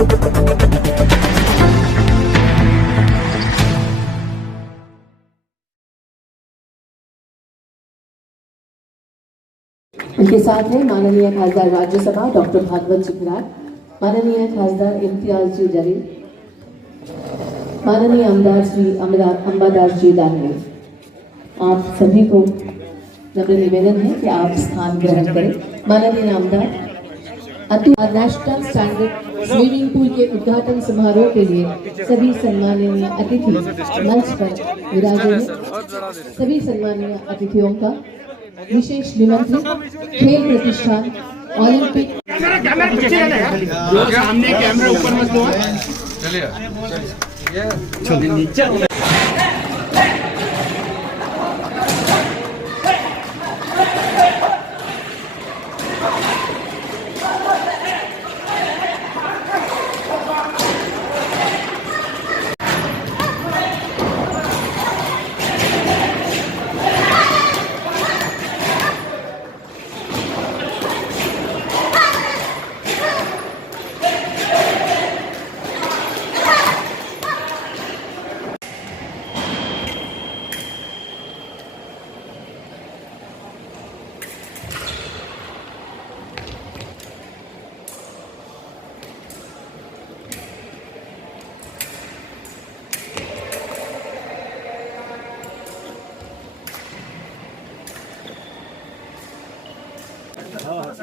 उनके साथ हैं माननीय खासदार राज्यसभा डॉक्टर भागवत जी खिराट, माननीय खासदार इम्तियाज जी जलील, माननीय आमदार श्री अंबादास जी दानवे। आप सभी को नम्र निवेदन है कि आप स्थान ग्रहण करें। माननीय आमदार नेशनल स्टैंडर्ड स्विमिंग पूल के उद्घाटन समारोह के लिए सभी सम्माननीय अतिथि मंच पर विराजे। सभी सम्माननीय अतिथियों का विशेष निमंत्रण खेल प्रतिष्ठान ओलंपिक। सामने कैमरा ऊपर मत लो। चलिए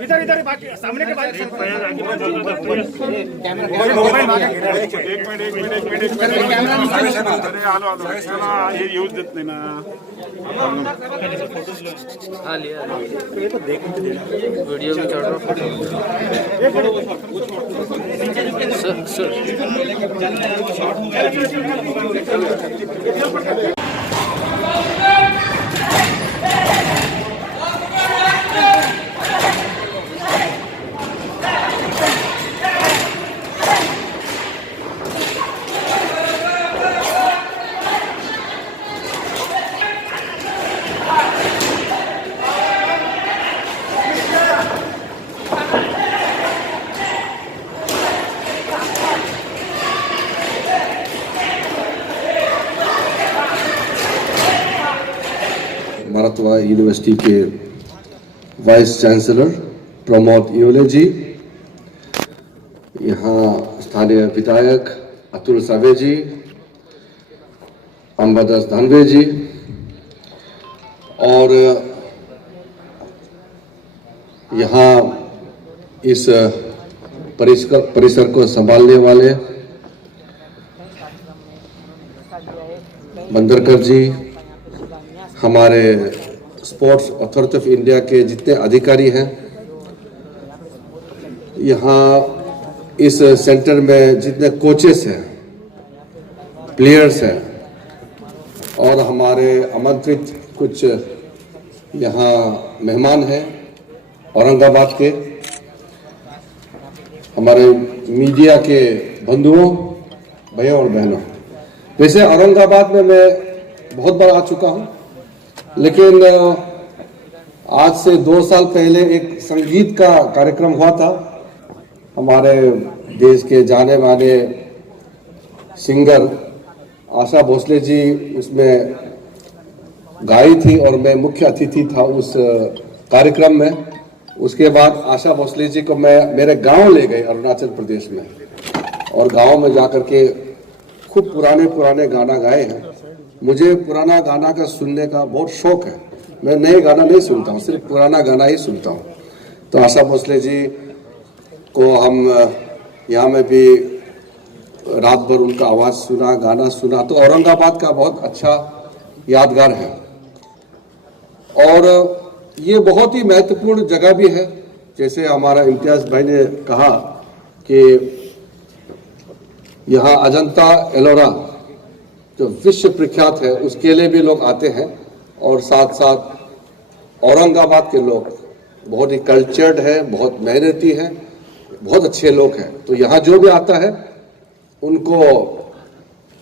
इधर इधर बाकी सामने के बाद एक मिनट अरे आलो ये यूज देत नाही ना। हां लिया ये तो देख वीडियो में चढ़ रहा सर मराठवाड़ा यूनिवर्सिटी के वाइस चांसलर प्रमोद इयोले जी, यहाँ स्थानीय विधायक अतुल सावे जी, अंबादास दानवे जी और यहाँ इस परिसर को संभालने वाले बंदरकर जी, हमारे स्पोर्ट्स अथॉरिटी ऑफ इंडिया के जितने अधिकारी हैं, यहाँ इस सेंटर में जितने कोचेस हैं, प्लेयर्स हैं और हमारे आमंत्रित कुछ यहाँ मेहमान हैं औरंगाबाद के, हमारे मीडिया के बंधुओं, भैया और बहनों। वैसे औरंगाबाद में मैं बहुत बार आ चुका हूँ, लेकिन आज से 2 साल पहले एक संगीत का कार्यक्रम हुआ था। हमारे देश के जाने माने सिंगर आशा भोसले जी उसमें गाई थी और मैं मुख्य अतिथि था उस कार्यक्रम में। उसके बाद आशा भोसले जी को मैं मेरे गांव ले गए अरुणाचल प्रदेश में, और गांव में जाकर के खूब पुराने गाना गाए हैं। मुझे पुराना गाना का सुनने का बहुत शौक है, मैं नए गाना नहीं सुनता हूँ, सिर्फ पुराना गाना ही सुनता हूँ। तो आशा भोसले जी को हम यहाँ में भी रात भर उनका आवाज़ सुना, गाना सुना, तो औरंगाबाद का बहुत अच्छा यादगार है। और ये बहुत ही महत्वपूर्ण जगह भी है, जैसे हमारा इम्तियाज भाई ने कहा कि यहाँ अजंता एलोरा जो विश्व प्रख्यात है, उसके लिए भी लोग आते हैं, और साथ साथ औरंगाबाद के लोग बहुत ही कल्चर्ड है, बहुत मेहनती है, बहुत अच्छे लोग हैं। तो यहाँ जो भी आता है उनको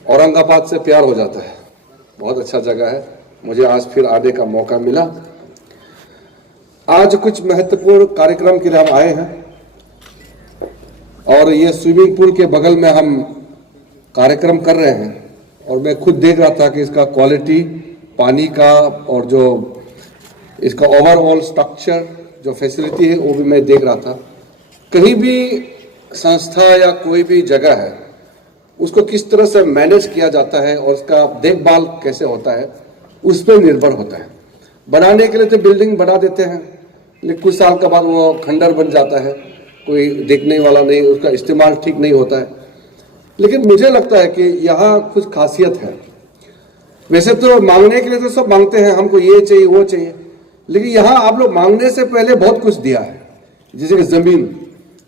औरंगाबाद से प्यार हो जाता है। बहुत अच्छा जगह है, मुझे आज फिर आने का मौका मिला। आज कुछ महत्वपूर्ण कार्यक्रम के लिए हम आए हैं। और ये स्विमिंग पूल के बगल में हम कार्यक्रम कर रहे हैं और मैं खुद देख रहा था कि इसका क्वालिटी पानी का और जो इसका ओवरऑल स्ट्रक्चर जो फैसिलिटी है वो भी मैं देख रहा था। कहीं भी संस्था या कोई भी जगह है उसको किस तरह से मैनेज किया जाता है और उसका देखभाल कैसे होता है उस पर निर्भर होता है। बनाने के लिए तो बिल्डिंग बना देते हैं लेकिन कुछ साल के बाद वो खंडर बन जाता है, कोई देखने वाला नहीं, उसका इस्तेमाल ठीक नहीं होता है। लेकिन मुझे लगता है कि यहाँ कुछ खासियत है। वैसे तो मांगने के लिए तो सब मांगते हैं, हमको ये चाहिए वो चाहिए, लेकिन यहाँ आप लोग मांगने से पहले बहुत कुछ दिया है। जैसे कि जमीन,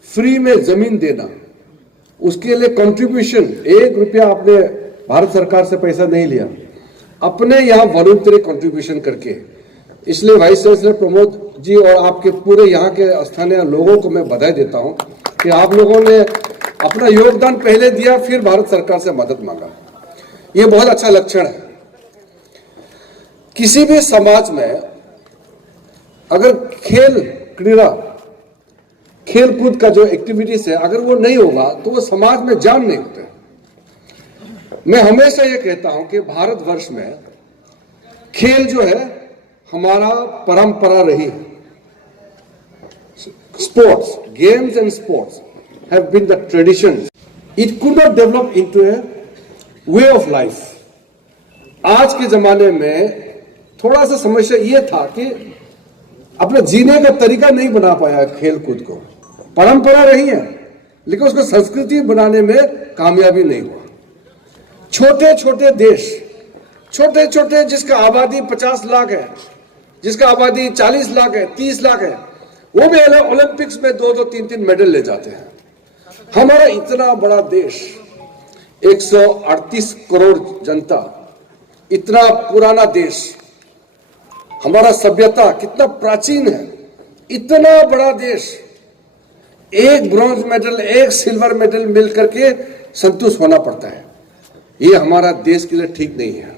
फ्री में जमीन देना, उसके लिए कंट्रीब्यूशन, 1 रुपया आपने भारत सरकार से पैसा नहीं लिया, अपने यहाँ वॉलंटरी कंट्रीब्यूशन करके। इसलिए वाइस चांसलर प्रमोद जी और आपके पूरे यहाँ के स्थानीय लोगों को मैं बधाई देता हूँ कि आप लोगों ने अपना योगदान पहले दिया, फिर भारत सरकार से मदद मांगा। ये बहुत अच्छा लक्षण है। किसी भी समाज में अगर क्रीड़ा खेलकूद का जो एक्टिविटीज है अगर वो नहीं होगा तो वो समाज में जान नहीं होते। मैं हमेशा ये कहता हूं कि भारतवर्ष में खेल जो है हमारा परंपरा रही है। Sports, games and sports have been the tradition. It could not develop into a way of life. आज के जमाने में थोड़ा सा समस्या ये था कि अपने जीने का तरीका नहीं बना पाया खेल कूद को। परंपरा रही है लेकिन उसको संस्कृति बनाने में कामयाबी नहीं हुआ। छोटे छोटे देश, छोटे छोटे जिसका आबादी 50 लाख है, जिसका आबादी 40 लाख है, 30 लाख है, वो भी ओलंपिक्स में 2-2, 3-3 मेडल ले जाते हैं। हमारा इतना बड़ा देश, 138 करोड़ जनता, इतना पुराना देश, हमारा सभ्यता कितना प्राचीन है, इतना बड़ा देश, 1 ब्रॉन्ज मेडल, 1 सिल्वर मेडल मिल करके संतुष्ट होना पड़ता है। ये हमारा देश के लिए ठीक नहीं है,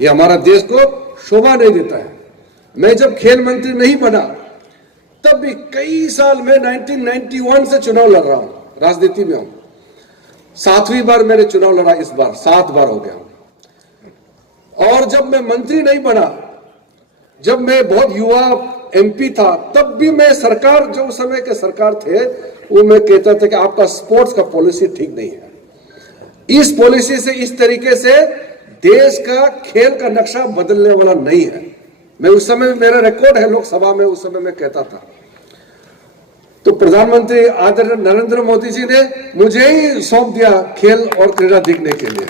ये हमारा देश को शोभा नहीं देता है। मैं जब खेल मंत्री नहीं बना तब भी कई साल में 1991 से चुनाव लड़ रहा हूं, राजनीति में हूं। 7वीं बार मैंने चुनाव लड़ा, इस बार 7 बार हो गया। और जब मैं मंत्री नहीं बना, जब मैं बहुत युवा एमपी था, तब भी मैं सरकार, जो उस समय के सरकार थे, वो मैं कहता था कि आपका स्पोर्ट्स का पॉलिसी ठीक नहीं है। इस पॉलिसी से, इस तरीके से देश का खेल का नक्शा बदलने वाला नहीं है। मैं उस समय, मेरा रिकॉर्ड है लोकसभा में, उस समय मैं कहता था। तो प्रधानमंत्री आदरणीय नरेंद्र मोदी जी ने मुझे ही सौंप दिया खेल और क्रीड़ा देखने के लिए।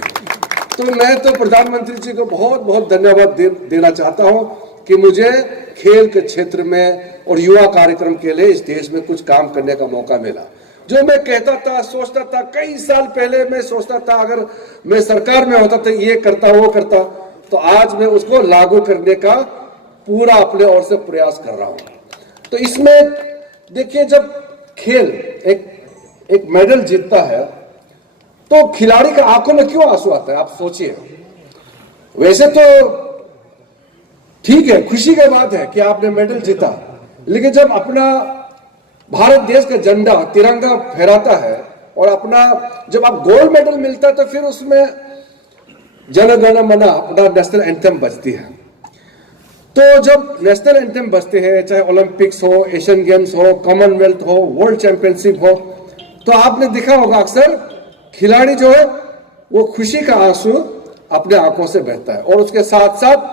तो मैं तो प्रधानमंत्री जी को बहुत बहुत धन्यवाद देना चाहता हूं कि मुझे खेल के क्षेत्र में और युवा कार्यक्रम के लिए इस देश में कुछ काम करने का मौका मिला। जो मैं कहता था, सोचता था, कई साल पहले मैं सोचता था अगर मैं सरकार में होता तो ये करता वो करता, तो आज मैं उसको लागू करने का पूरा अपने ओर से प्रयास कर रहा हूं। तो इसमें देखिए, जब खेल एक मेडल जीतता है तो खिलाड़ी का आंखों में क्यों आंसू आता है, आप सोचिए। वैसे तो ठीक है, खुशी की बात है कि आपने मेडल जीता, लेकिन जब अपना भारत देश का झंडा, तिरंगा फहराता है और अपना जब आप गोल्ड मेडल मिलता है तो फिर उसमें जन गण मन अपना नेशनल एंथम बजती है। तो जब नेशनल एंथम बजते हैं, चाहे ओलंपिक्स हो, एशियन गेम्स हो, कॉमनवेल्थ हो, वर्ल्ड चैंपियनशिप हो, तो आपने देखा होगा अक्सर खिलाड़ी जो है वो खुशी का आंसू अपने आंखों से बहता है और उसके साथ साथ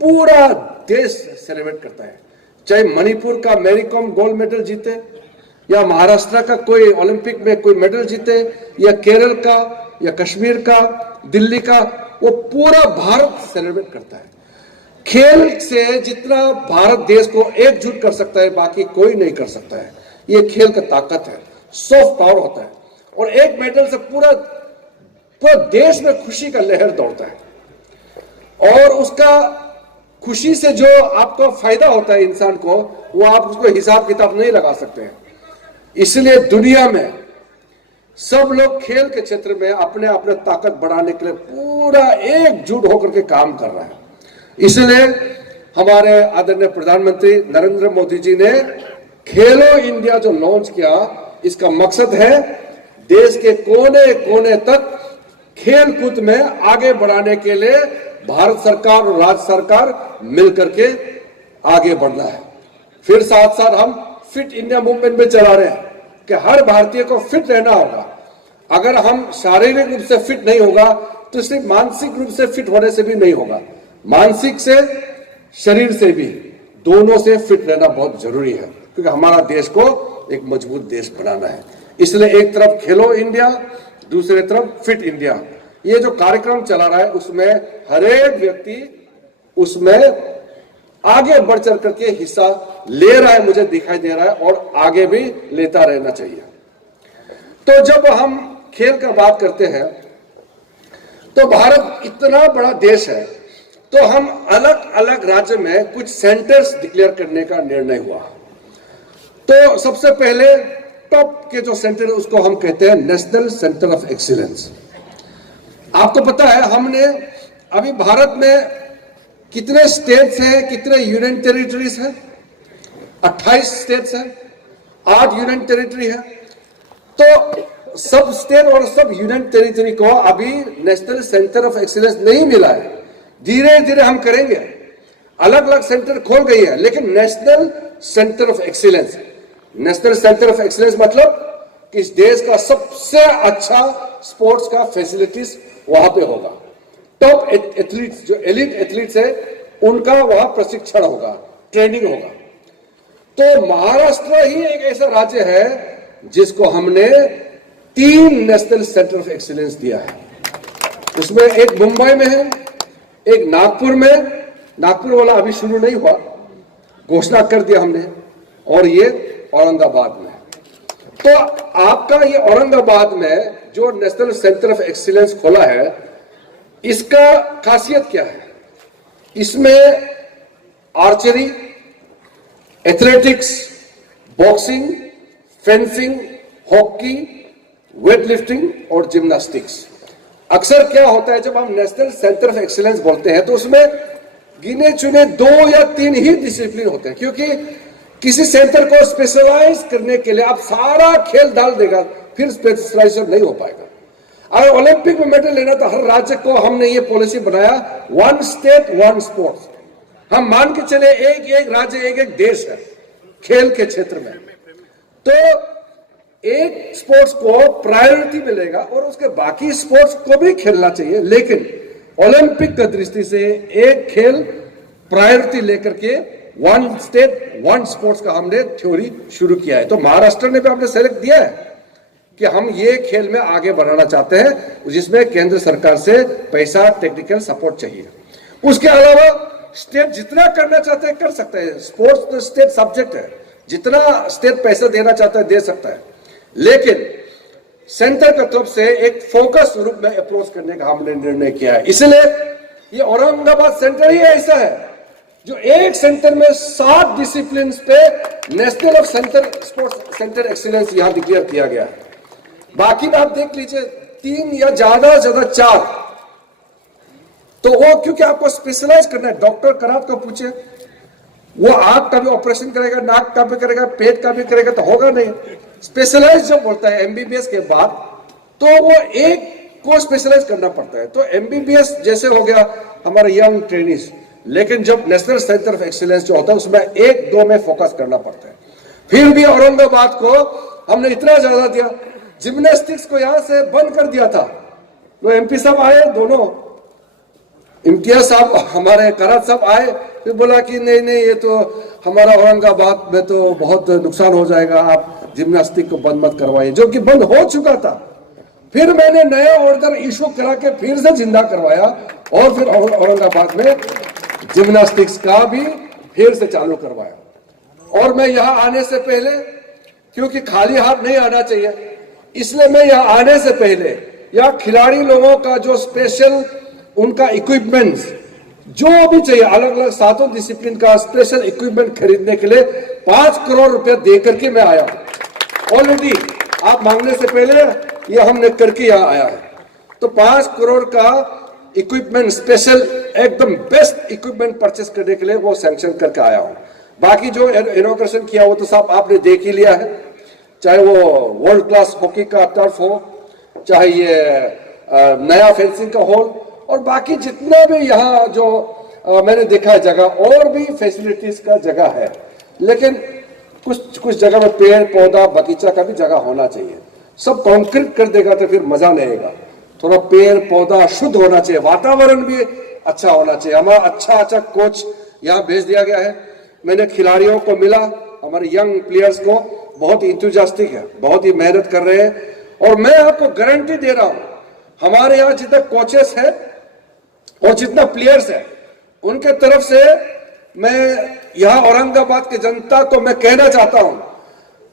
पूरा देश सेलिब्रेट करता है। चाहे मणिपुर का मैरी कॉम गोल्ड मेडल जीते, या महाराष्ट्र का कोई ओलंपिक में कोई मेडल जीते, या केरल का, या कश्मीर का, दिल्ली का, वो पूरा भारत सेलिब्रेट करता है। खेल से जितना भारत देश को एकजुट कर सकता है, बाकी कोई नहीं कर सकता है। ये खेल का ताकत है, सॉफ्ट पावर होता है, और एक मेडल से पूरा देश में खुशी का लहर दौड़ता है। और उसका खुशी से जो आपको फायदा होता है इंसान को, वो आप उसको हिसाब किताब नहीं लगा सकते हैं। इसलिए दुनिया में सब लोग खेल के क्षेत्र में अपने अपने ताकत बढ़ाने के लिए पूरा एकजुट होकर के काम कर रहा है। इसलिए हमारे आदरणीय प्रधानमंत्री नरेंद्र मोदी जी ने खेलो इंडिया जो लॉन्च किया, इसका मकसद है देश के कोने कोने तक खेल कूद में आगे बढ़ाने के लिए भारत सरकार और राज्य सरकार मिलकर के आगे बढ़ना है। फिर साथ साथ हम फिट इंडिया मूवमेंट में चला रहे हैं कि हर भारतीय को फिट रहना होगा। अगर हम शारीरिक रूप से फिट नहीं होगा तो सिर्फ मानसिक रूप से फिट होने से भी नहीं होगा, मानसिक से, शरीर से भी, दोनों से फिट रहना बहुत जरूरी है, क्योंकि हमारा देश को एक मजबूत देश बनाना है। इसलिए एक तरफ खेलो इंडिया, दूसरी तरफ फिट इंडिया, ये जो कार्यक्रम चला रहा है उसमें हर एक व्यक्ति उसमें आगे बढ़ चढ़ करके हिस्सा ले रहा है, मुझे दिखाई दे रहा है, और आगे भी लेता रहना चाहिए। तो जब हम खेल का बात करते हैं तो भारत इतना बड़ा देश है, तो हम अलग अलग राज्य में कुछ सेंटर्स डिक्लेयर करने का निर्णय हुआ। तो सबसे पहले टॉप के जो सेंटर है उसको हम कहते हैं नेशनल सेंटर ऑफ एक्सीलेंस। आपको पता है हमने अभी भारत में कितने स्टेट्स हैं, कितने यूनियन टेरिटरीज हैं? 28 स्टेट्स हैं, 8 यूनियन टेरिटरी है। तो सब स्टेट और सब यूनियन टेरिटरी को अभी नेशनल सेंटर ऑफ एक्सीलेंस नहीं मिला है। धीरे धीरे हम करेंगे, अलग अलग सेंटर खोल गई है, लेकिन national centre of excellence, national centre of excellence मतलब कि इस देश का सबसे अच्छा स्पोर्ट्स का फैसिलिटीज वहां पे होगा। टॉप एथलीट्स, जो एलिट एथलीट्स है, उनका वहां प्रशिक्षण होगा, ट्रेनिंग होगा। तो महाराष्ट्र ही एक ऐसा राज्य है जिसको हमने 3 नेशनल सेंटर ऑफ एक्सीलेंस दिया है। उसमें एक मुंबई में है, एक नागपुर में, नागपुर वाला अभी शुरू नहीं हुआ, घोषणा कर दिया हमने, और ये औरंगाबाद में। तो आपका ये औरंगाबाद में जो नेशनल सेंटर ऑफ एक्सीलेंस खोला है, इसका खासियत क्या है? इसमें archery, athletics, boxing, fencing, hockey, weightlifting और जिम्नास्टिक्स। अक्सर क्या होता है जब हम नेशनल सेंटर ऑफ एक्सीलेंस बोलते हैं तो उसमें गिने चुने 2 या 3 ही डिसिप्लिन होते हैं, क्योंकि किसी सेंटर को स्पेशलाइज करने के लिए आप सारा खेल डाल देगा, फिर स्पेशलाइजेशन नहीं हो पाएगा। अगर ओलंपिक में मेडल लेना तो हर राज्य को हमने ये पॉलिसी बनाया, 1 स्टेट 1 स्पोर्ट्स। हम मान के चले एक एक राज्य एक एक देश है खेल के क्षेत्र में, तो एक स्पोर्ट्स को प्रायोरिटी मिलेगा और उसके बाकी स्पोर्ट्स को भी खेलना चाहिए, लेकिन ओलंपिक की दृष्टि से एक खेल प्रायोरिटी लेकर के 1 स्टेट 1 स्पोर्ट्स का हमने थ्योरी शुरू किया है। तो महाराष्ट्र ने भी हमने सेलेक्ट दिया है कि हम ये खेल में आगे बढ़ाना चाहते हैं, जिसमें केंद्र सरकार से पैसा, टेक्निकल सपोर्ट चाहिए। उसके अलावा स्टेट जितना करना चाहते हैं कर सकते हैं, स्पोर्ट्स तो स्टेट सब्जेक्ट है, जितना स्टेट पैसा देना चाहता है दे सकता है, लेकिन सेंटर की तरफ से एक फोकस रूप में अप्रोच करने का हमने निर्णय किया है। इसलिए ये औरंगाबाद सेंटर ही ऐसा है जो एक सेंटर में 7 डिसिप्लिन पे national of centre sports centre excellence यहां डिक्लेयर किया गया है। बाकी में आप देख लीजिए 3 या ज्यादा 4, तो वो क्योंकि आपको स्पेशलाइज करना है। डॉक्टर करात को पूछे, वो आंख का भी ऑपरेशन करेगा, नाक का भी करेगा, पेट का भी करेगा, तो होगा नहीं। स्पेशलाइज जो बोलता है एमबीबीएस के बाद, तो वो एक को स्पेशलाइज करना पड़ता है। तो एमबीबीएस जैसे हो गया हमारा यंग ट्रेनिज, लेकिन जब नेशनल सेंटर ऑफ एक्सीलेंस जो होता है उसमें 1-2 में फोकस करना पड़ता है। फिर भी औरंगाबाद को हमने इतना ज्यादा दिया, जिम्नास्टिक्स को यहां से बंद कर दिया था। तो एमपी साहब आए, दोनों इम्तियाज साहब, हमारे करात साहब आए, फिर बोला कि नहीं नहीं ये तो हमारा औरंगाबाद में तो बहुत नुकसान हो जाएगा, आप जिम्नास्टिक को बंद मत करवाइए, जो कि बंद हो चुका था। फिर मैंने नया ऑर्डर इशू करा के फिर से जिंदा करवाया और फिर औरंगाबाद में जिम्नास्टिक्स का भी फिर से चालू करवाया। और मैं यहां आने से पहले, क्योंकि खाली हाथ नहीं आना चाहिए, इसलिए मैं यहां आने से पहले यहाँ खिलाड़ी लोगों का जो स्पेशल उनका इक्विपमेंट्स जो भी चाहिए, अलग अलग 7 डिसिप्लिन का स्पेशल इक्विपमेंट खरीदने के लिए 5 करोड़ रुपए देकर के मैं आया हूं। ऑलरेडी आप मांगने से पहले ये हमने करके यहाँ आया है। तो 5 करोड़ का इक्विपमेंट, स्पेशल एकदम बेस्ट इक्विपमेंट परचेस करने के लिए वो सैंक्शन करके आया हूं। बाकी जो इनॉग्रेशन किया वो तो सब आपने देख ही लिया है। चाहे वो वर्ल्ड क्लास हॉकी का टर्फ हो, चाहे ये नया फेंसिंग का हॉल, और बाकी जितना भी यहाँ जो मैंने देखा है जगह, और भी फैसिलिटीज का जगह है। लेकिन कुछ जगह में पेड़ पौधा बगीचा का भी जगह होना चाहिए। सब कंक्रीट कर देगा तो फिर मजा नहीं आएगा। थोड़ा पेड़ पौधा शुद्ध होना चाहिए, वातावरण भी अच्छा होना चाहिए। हमारा अच्छा कोच यहाँ भेज दिया गया है। मैंने खिलाड़ियों को मिला, हमारे यंग प्लेयर्स को, बहुत इंथुजियास्टिक है, बहुत ही मेहनत कर रहे हैं। और मैं आपको गारंटी दे रहा हूं, हमारे यहाँ जितने कोचेस है और जितना प्लेयर्स है, उनके तरफ से मैं यहाँ औरंगाबाद की जनता को मैं कहना चाहता हूं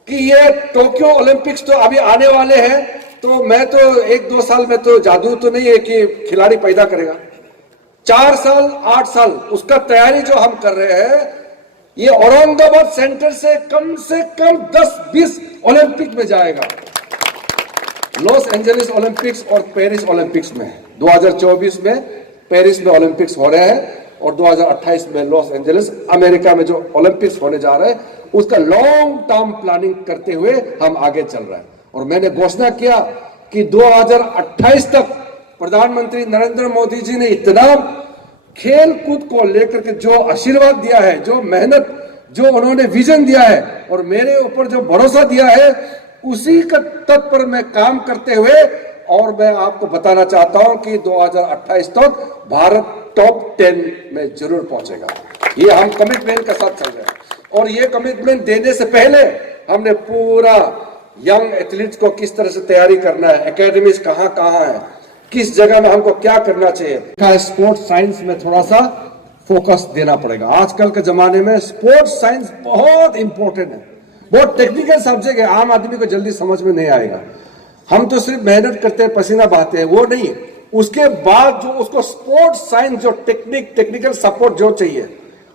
कि ये टोक्यो ओलंपिक्स तो अभी आने वाले हैं, तो मैं तो 1-2 साल में तो जादू तो नहीं है कि खिलाड़ी पैदा करेगा। 4 साल 8 साल उसका तैयारी जो हम कर रहे हैं, ये औरंगाबाद सेंटर से कम 10-20 ओलंपिक में जाएगा। लॉस एंजलिस ओलंपिक्स और पेरिस ओलंपिक्स में 2024 में पेरिस में ओलंपिक्स हो रहे हैं, और 2028 में लॉस एंजलिस अमेरिका में जो ओलंपिक्स होने जा रहे हैं, उसका लॉन्ग टर्म प्लानिंग करते हुए हम आगे चल रहे हैं। और मैंने घोषणा किया कि 2028 तक प्रधानमंत्री नरेंद्र मोदी जी ने इतना खेल कूद को लेकर के जो आशीर्वाद दिया है, जो मेहनत, जो उन्होंने विजन दिया है और मेरे ऊपर जो भरोसा दिया है, उसी का तत्पर मैं काम करते हुए, और मैं आपको बताना चाहता हूं कि 2028 तक भारत टॉप 10 में जरूर पहुंचेगा। ये हम कमिटमेंट के साथ चल रहे हैं। और ये कमिटमेंट देने से पहले हमने पूरा यंग एथलीट्स को किस तरह से तैयारी करना है, एकेडमीज कहां कहां है, किस जगह में हमको क्या करना चाहिए। स्पोर्ट्स साइंस में थोड़ा सा फोकस देना पड़ेगा। आजकल के जमाने में स्पोर्ट्स साइंस बहुत इंपॉर्टेंट है, बहुत टेक्निकल सब्जेक्ट है, आम आदमी को जल्दी समझ में नहीं आएगा। हम तो सिर्फ मेहनत करते हैं, पसीना बहाते हैं, वो नहीं। उसके बाद जो उसको स्पोर्ट्स साइंस जो टेक्निकल सपोर्ट जो चाहिए,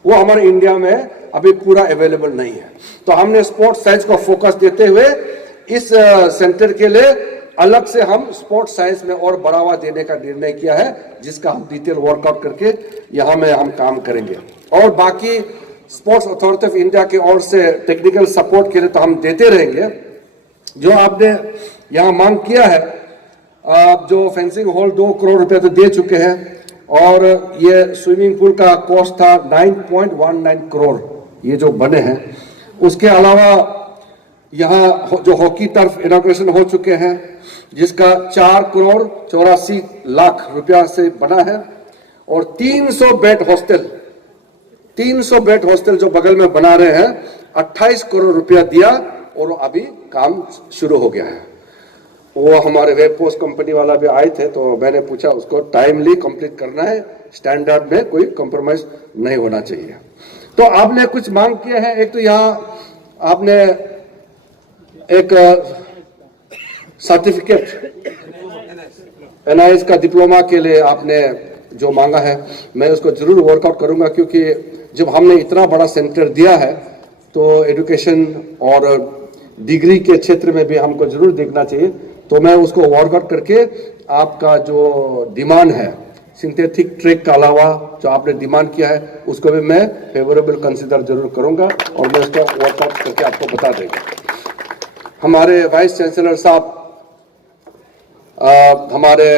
वो हमारे इंडिया में अभी पूरा अवेलेबल नहीं है। तो हमने स्पोर्ट्स साइंस को फोकस देते हुए इस सेंटर के लिए अलग से हम स्पोर्ट्स साइंस में और बढ़ावा देने का निर्णय किया है, जिसका हम डिटेल वर्कआउट करके यहाँ में हम काम करेंगे। और बाकी स्पोर्ट्स अथॉरिटी ऑफ इंडिया की ओर से टेक्निकल सपोर्ट के लिए तो हम देते रहेंगे। जो आपने यहाँ मांग किया है, आप जो फेंसिंग हॉल 2 करोड़ रुपए तो दे चुके हैं, और ये स्विमिंग पूल का कॉस्ट था 9.19 करोड़, ये जो बने हैं। उसके अलावा यहाँ जो हॉकी टर्फ इनॉग्रेशन हो चुके हैं, जिसका 4 करोड़ 84 लाख रुपया से बना है। और 300 बेड हॉस्टल जो बगल में बना रहे हैं, 28 करोड़ रुपया दिया, और अभी काम शुरू हो गया है। वो हमारे वेब पोस्ट कंपनी वाला भी आए थे, तो मैंने पूछा उसको टाइमली कंप्लीट करना है, स्टैंडर्ड में कोई कॉम्प्रोमाइज नहीं होना चाहिए। तो आपने कुछ मांग किए हैं। एक तो यहाँ आपने एक सर्टिफिकेट NIS का डिप्लोमा के लिए आपने जो मांगा है, मैं उसको जरूर वर्कआउट करूंगा, क्योंकि जब हमने इतना बड़ा सेंटर दिया है तो एजुकेशन और डिग्री के क्षेत्र में भी हमको जरूर देखना चाहिए। तो मैं उसको वर्कआउट करके आपका जो डिमांड है सिंथेटिक ट्रैक के अलावा जो आपने डिमांड किया है, उसको भी मैं फेवरेबल कंसीडर जरूर करूंगा, और मैं उसका वर्कआउट करके आपको बता देंगे। हमारे वाइस चांसलर साहब, हमारे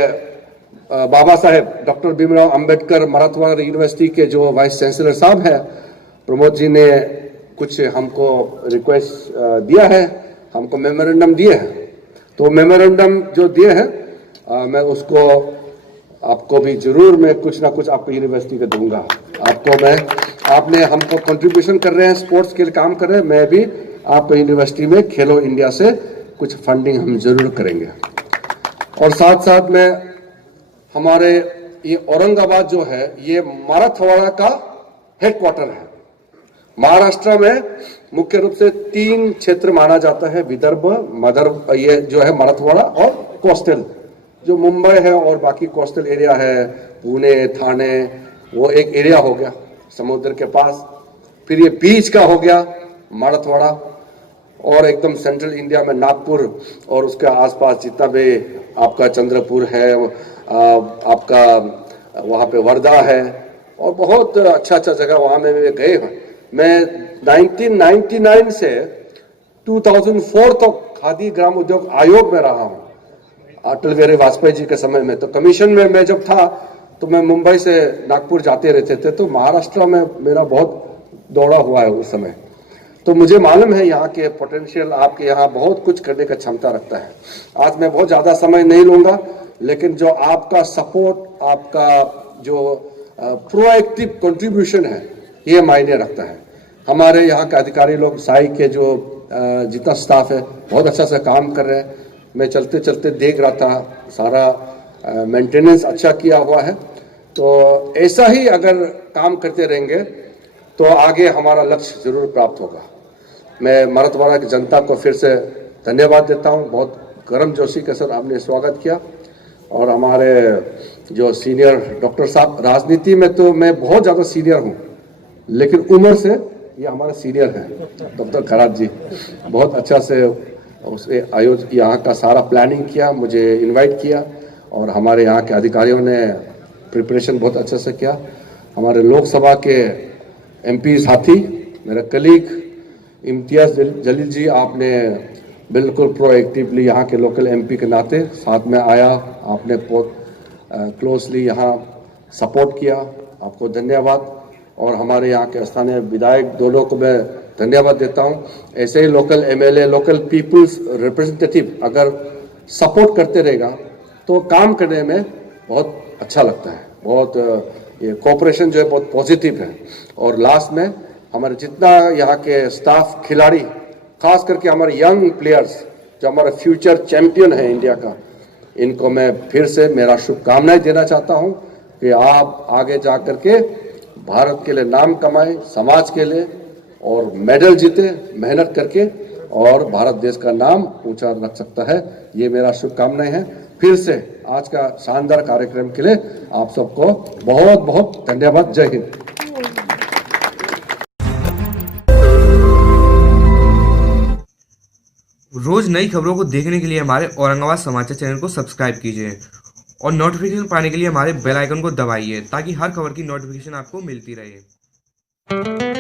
बाबा साहेब डॉक्टर भीमराव अंबेडकर मराठवाड़ा यूनिवर्सिटी के जो वाइस चांसलर साहब है, प्रमोद जी ने कुछ हमको रिक्वेस्ट दिया है, हमको मेमोरेंडम दिए हैं। तो मेमोरेंडम जो दिए हैं, मैं उसको आपको भी जरूर मैं कुछ ना कुछ आपको यूनिवर्सिटी का दूंगा। आपने हमको कंट्रीब्यूशन कर रहे हैं, स्पोर्ट्स के लिए काम कर रहे हैं, मैं भी आपको यूनिवर्सिटी में खेलो इंडिया से कुछ फंडिंग हम जरूर करेंगे। और साथ साथ में हमारे ये औरंगाबाद जो है, ये मराठवाड़ा का हेडक्वार्टर है। महाराष्ट्र में मुख्य रूप से 3 क्षेत्र माना जाता है, विदर्भ, ये जो है मराठवाड़ा, और कोस्टल जो मुंबई है, और बाकी कोस्टल एरिया है, पुणे, थाने, वो एक एरिया हो गया समुद्र के पास। फिर ये बीच का हो गया मराठवाड़ा, और एकदम सेंट्रल इंडिया में नागपुर और उसके आसपास जितना भी आपका चंद्रपुर है, आपका वहाँ पे वर्धा है, और बहुत अच्छा जगह वहाँ में गए हैं। मैं 1999 से 2004 तक खादी ग्राम उद्योग आयोग में रहा हूं, अटल बिहारी वाजपेयी जी के समय में। तो कमीशन में मैं जब था तो मैं मुंबई से नागपुर जाते रहते थे, तो महाराष्ट्र में मेरा बहुत दौड़ा हुआ है उस समय। तो मुझे मालूम है यहाँ के पोटेंशियल, आपके यहाँ बहुत कुछ करने का क्षमता रखता है। आज मैं बहुत ज़्यादा समय नहीं लूँगा, लेकिन जो आपका सपोर्ट, आपका जो प्रोएक्टिव कंट्रीब्यूशन है, ये मायने रखता है। हमारे यहाँ के अधिकारी लोग, साई के जो जितना स्टाफ है, बहुत अच्छा से काम कर रहे हैं। मैं चलते चलते देख रहा था, सारा मेंटेनेंस अच्छा किया हुआ है। तो ऐसा ही अगर काम करते रहेंगे तो आगे हमारा लक्ष्य जरूर प्राप्त होगा। मैं मराठवाड़ा की जनता को फिर से धन्यवाद देता हूं। बहुत गर्मजोशी के साथ आपने स्वागत किया। और हमारे जो सीनियर डॉक्टर साहब, राजनीति में तो मैं बहुत ज़्यादा सीनियर हूं, लेकिन उम्र से ये हमारे सीनियर हैं, डॉक्टर खरात जी। बहुत अच्छा से उसने आयोजन यहाँ का सारा प्लानिंग किया, मुझे इनवाइट किया, और हमारे यहाँ के अधिकारियों ने प्रिपरेशन बहुत अच्छे से किया। हमारे लोकसभा के एमपी साथी, मेरा कलीग इम्तियाज जलील जी, आपने बिल्कुल प्रोएक्टिवली यहाँ के लोकल एमपी के नाते साथ में आया, आपने बहुत क्लोजली यहाँ सपोर्ट किया, आपको धन्यवाद। और हमारे यहाँ के स्थानीय विधायक दोनों को मैं धन्यवाद देता हूँ। ऐसे ही local MLA, local people's representative अगर सपोर्ट करते रहेगा तो काम करने में बहुत अच्छा लगता है। बहुत ये कोऑपरेशन जो है बहुत पॉजिटिव है। और लास्ट में हमारे जितना यहाँ के स्टाफ, खिलाड़ी, खास करके हमारे यंग प्लेयर्स जो हमारा फ्यूचर चैंपियन है इंडिया का, इनको मैं फिर से मेरा शुभकामनाएं देना चाहता हूँ कि आप आगे जा कर के भारत के लिए नाम कमाएं, समाज के लिए, और मेडल जीते मेहनत करके, और भारत देश का नाम ऊंचा रख सकता है। ये मेरा शुभकामनाएं हैं। फिर से आज का शानदार कार्यक्रम के लिए आप सबको बहुत बहुत धन्यवाद। जय हिंद। रोज नई खबरों को देखने के लिए हमारे औरंगाबाद समाचार चैनल को सब्सक्राइब कीजिए और नोटिफिकेशन पाने के लिए हमारे बेल आइकन को दबाइए ताकि हर खबर की नोटिफिकेशन आपको मिलती रहे।